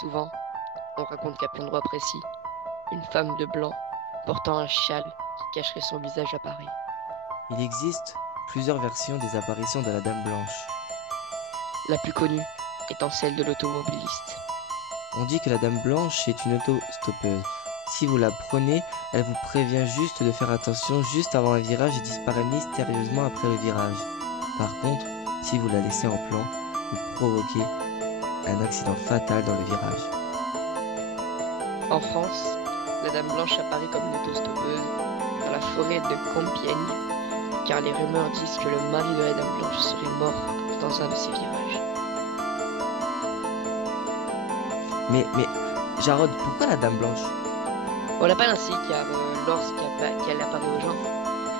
Souvent, on raconte qu'à plein endroit précis, une femme de blanc, portant un châle qui cacherait son visage apparaît. Il existe plusieurs versions des apparitions de la Dame Blanche. La plus connue étant celle de l'automobiliste. On dit que la Dame Blanche est une auto-stoppeuse. Si vous la prenez, elle vous prévient juste de faire attention juste avant un virage et disparaît mystérieusement après le virage. Par contre, si vous la laissez en plan, vous provoquez un accident fatal dans le virage. En France, la Dame Blanche apparaît comme une autostoppeuse dans la forêt de Compiègne, car les rumeurs disent que le mari de la Dame Blanche serait mort dans un de ces virages. Mais, Jarod, pourquoi la Dame Blanche? On l'appelle ainsi car lorsqu'elle apparaît aux gens,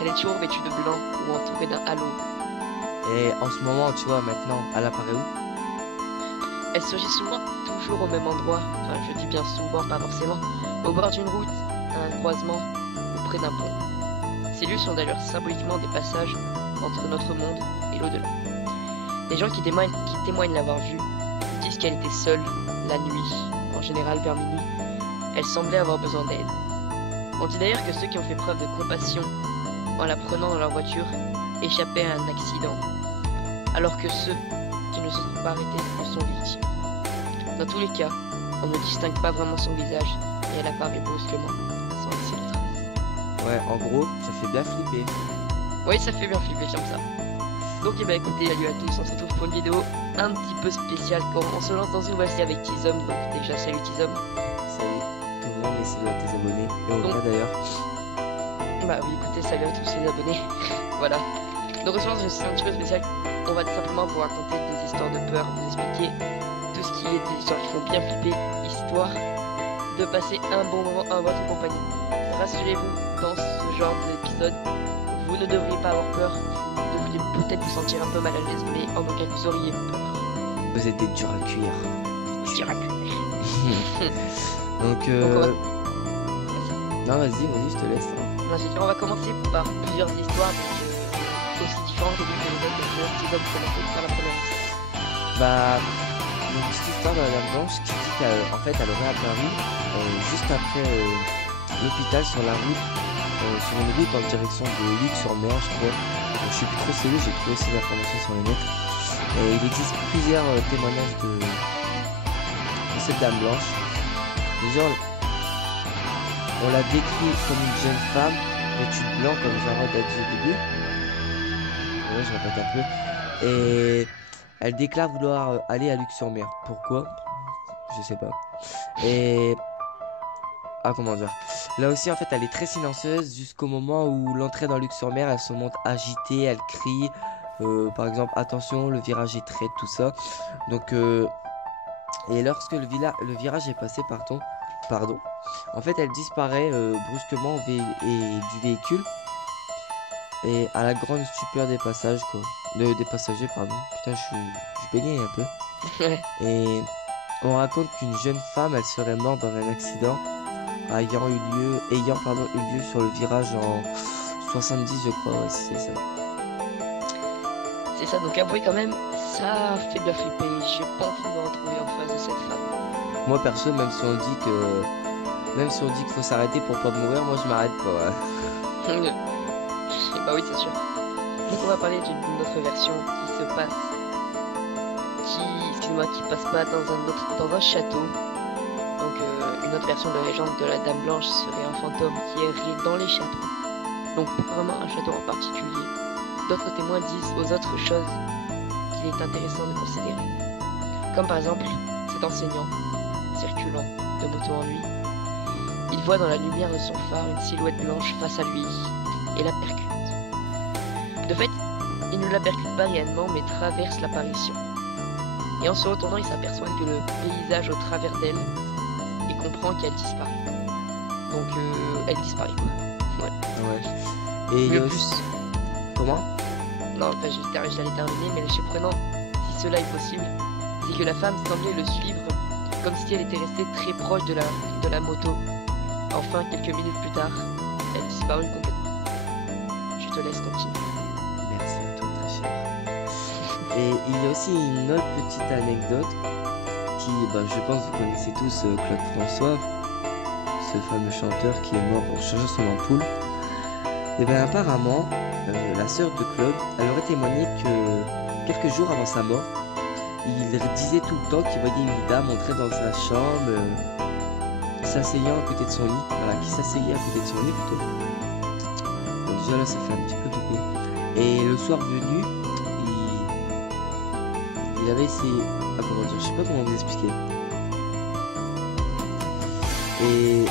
elle est toujours vêtue de blanc ou entourée d'un halo. Et en ce moment, tu vois, maintenant, elle apparaît où? Elle surgit souvent toujours au même endroit, enfin je dis bien souvent, pas forcément, au bord d'une route, à un croisement ou près d'un pont. Ces lieux sont d'ailleurs symboliquement des passages entre notre monde et l'au-delà. Les gens qui témoignent l'avoir vue disent qu'elle était seule la nuit, en général vers minuit. Elle semblait avoir besoin d'aide. On dit d'ailleurs que ceux qui ont fait preuve de compassion en la prenant dans leur voiture échappaient à un accident, alors que ceux qui ne se sont pas arrêtés en sont victimes. Dans tous les cas, on ne distingue pas vraiment son visage et elle apparaît brusquement, sans laisser de traces. Ouais, en gros, ça fait bien flipper. Oui, ça fait bien flipper comme ça. Donc, écoutez, salut à tous, on se retrouve pour une vidéo un petit peu spéciale quand on se lance dans une nouvelle série avec Tizom. Donc, déjà, salut Tizom. Salut tout le monde et salut à tes abonnés. Et au cas d'ailleurs. Bah oui, écoutez, salut à tous les abonnés. Voilà. Donc, aujourd'hui, c'est un petit peu spécial. On va tout simplement vous raconter des histoires de peur, vous expliquer tout ce qui est des histoires qui font bien flipper, histoire de passer un bon moment en votre compagnie. Rassurez-vous, dans ce genre d'épisode, vous ne devriez pas avoir peur, vous devriez peut-être vous sentir un peu mal à l'aise, mais en aucun cas vous auriez peur. Vous êtes des durs à cuire. Durs à cuire. Donc, non, vas-y, je te laisse. On va commencer par plusieurs histoires, aussi différentes les unes que les autres, donc je vais vous commencer par la première histoire. Bah, une petite histoire de la Dame Blanche qui dit qu'en fait, elle aurait apparu juste après l'hôpital sur la route, sur une route en direction de Luc-sur-Mer, je crois. Je sais plus trop c'est où, j'ai trouvé ces informations sur le net. Et il existe plusieurs témoignages de cette Dame Blanche. Déjà, on la décrit comme une jeune femme vêtue de blanc, comme Jarod a dit au début. Ouais, je répète un peu. Et elle déclare vouloir aller à Luc-sur-Mer. Pourquoi? Je sais pas. Et comment dire? Là aussi, en fait, elle est très silencieuse jusqu'au moment où l'entrée dans Luc-sur-Mer, elle se montre agitée, elle crie. Par exemple, attention, le virage est traité, tout ça. Donc, et lorsque le virage est passé, pardon, en fait, elle disparaît brusquement du véhicule. Et à la grande stupeur des passagers, pardon. Putain, je bégaye un peu. Et on raconte qu'une jeune femme, elle serait morte dans un accident ayant eu lieu sur le virage en 70, je crois, ouais, c'est ça. C'est ça, donc avouez quand même, ça fait bien flipper. J'ai pas envie de me retrouver en face de cette femme. Moi perso, même si on dit qu'il faut s'arrêter pour pas mourir, moi je m'arrête pas. Ouais. Bah oui, c'est sûr. Donc on va parler d'une autre version qui passe pas dans un château. Donc une autre version de la légende de la Dame Blanche serait un fantôme qui errait dans les châteaux. Donc pas vraiment un château en particulier. D'autres témoins disent aux autres choses qu'il est intéressant de considérer. Comme par exemple cet enseignant circulant de moto en nuit. Il voit dans la lumière de son phare une silhouette blanche face à lui et la percute. De fait, il ne la percute pas réellement mais traverse l'apparition. Et en se retournant, il s'aperçoit que le paysage au travers d'elle et comprend qu'elle disparaît. Donc elle disparaît quoi. Ouais. Et il y a aussi... Comment? Non, enfin, j'allais terminer, mais le surprenant, si cela est possible, c'est que la femme semblait le suivre comme si elle était restée très proche de la moto. Enfin, quelques minutes plus tard, elle disparut complètement. Je te laisse continuer. Merci à toi, très cher. Et il y a aussi une autre petite anecdote qui aussi, je pense que vous connaissez tous Claude François, ce fameux chanteur qui est mort en changeant son ampoule. Et bien apparemment, la sœur de Claude, elle aurait témoigné que quelques jours avant sa mort, il disait tout le temps qu'il voyait une dame entrer dans sa chambre, s'asseyant à côté de son lit, voilà, qui s'asseyait à côté de son lit plutôt. Bon, déjà là, ça fait un petit peu flipper. Et le soir venu, il avait essayé, comment dire, je sais pas comment vous expliquer. Et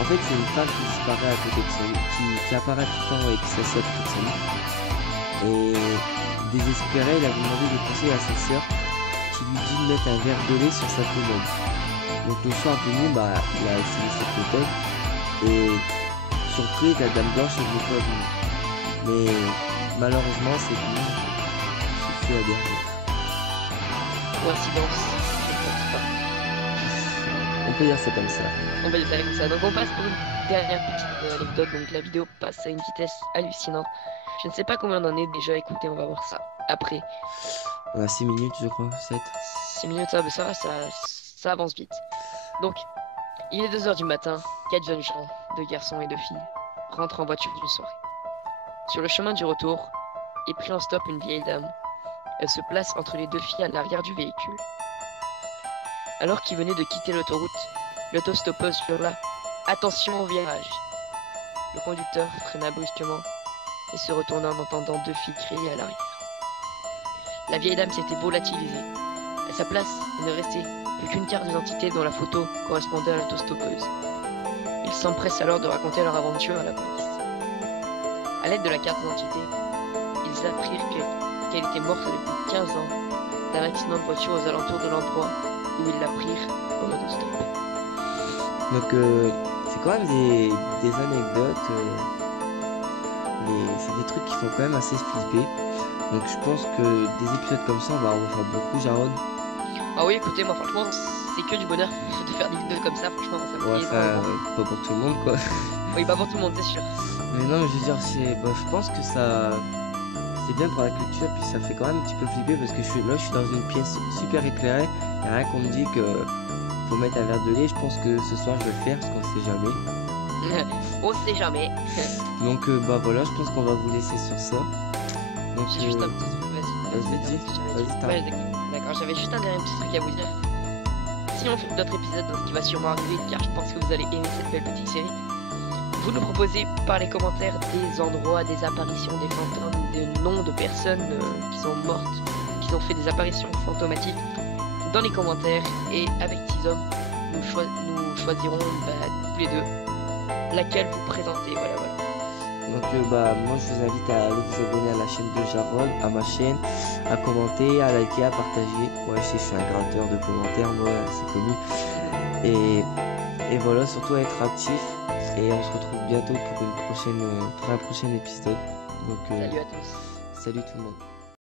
en fait, c'est une femme qui disparaît à côté de son lit, qui apparaît tout le temps et qui s'assied à côté de son lit. Et désespéré, il avait demandé des conseils à sa sœur, qui lui dit de mettre un verre de lait sur sa commode. Donc le soir venu, il a essayé cette méthode. Et surprise, la dame blanche n'est pas venue. Mais malheureusement, c'est fini. Ce fut la dernière. Coïncidence, je ne pense pas. On peut dire ça comme ça. On va le faire comme ça. Donc on passe pour une dernière petite anecdote. Donc la vidéo passe à une vitesse hallucinante. Je ne sais pas combien on en est déjà. Écoutez, on va voir ça après. On a 6 minutes, je crois, 7. 6 minutes, ça avance vite. Donc, il est 2h du matin. 4 jeunes gens, 2 garçons et 2 filles, rentrent en voiture d'une soirée. Sur le chemin du retour, est pris en stop une vieille dame. Elle se place entre les 2 filles à l'arrière du véhicule. Alors qu'ils venaient de quitter l'autoroute, l'autostoppeuse hurla « Attention au virage !» Le conducteur freina brusquement et se retourna en entendant 2 filles crier à l'arrière. La vieille dame s'était volatilisée. À sa place, il ne restait plus qu'une carte d'identité dont la photo correspondait à l'autostoppeuse. Ils s'empressent alors de raconter leur aventure à la police. À l'aide de la carte d'identité, ils apprirent qu'elle était morte depuis 15 ans d'un accident de voiture aux alentours de l'endroit où ils la prirent au autostop. Donc c'est quand même des anecdotes, mais c'est des trucs qui font quand même assez flipper. Donc je pense que des épisodes comme ça, on va en faire beaucoup, Jaron. Ah oui, écoutez, moi franchement, c'est que du bonheur de faire des vidéos comme ça, franchement, ça me Ouais, plaît. pas pour tout le monde, quoi. Oui, pas pour tout le monde, c'est sûr. Mais non, mais je veux dire, je pense que ça... C'est bien pour la culture, puis ça fait quand même un petit peu flipper, parce que je suis dans une pièce super éclairée, et rien qu'on me dit que faut mettre un verre de lait, je pense que ce soir je vais le faire, parce qu'on sait jamais. On sait jamais. Donc voilà, je pense qu'on va vous laisser sur ça. Donc J'ai juste un petit truc, vas-y, d'accord, j'avais juste un dernier petit truc à vous dire. Si on fait d'autres épisodes, dans ce qui va sûrement arriver, car je pense que vous allez aimer cette belle petite série, vous nous proposez par les commentaires des endroits, des apparitions, des fantômes, des noms de personnes qui sont mortes, qui ont fait des apparitions fantomatiques dans les commentaires, et avec Tizom, nous choisirons tous les deux laquelle vous présentez, voilà. Donc moi je vous invite à aller vous abonner à la chaîne de Jaron, à ma chaîne, à commenter, à liker, à partager. Ouais, je suis un gratteur de commentaires, moi, c'est connu. Et voilà, surtout à être actif. Et on se retrouve bientôt pour un prochain épisode. Donc salut à tous. Salut tout le monde.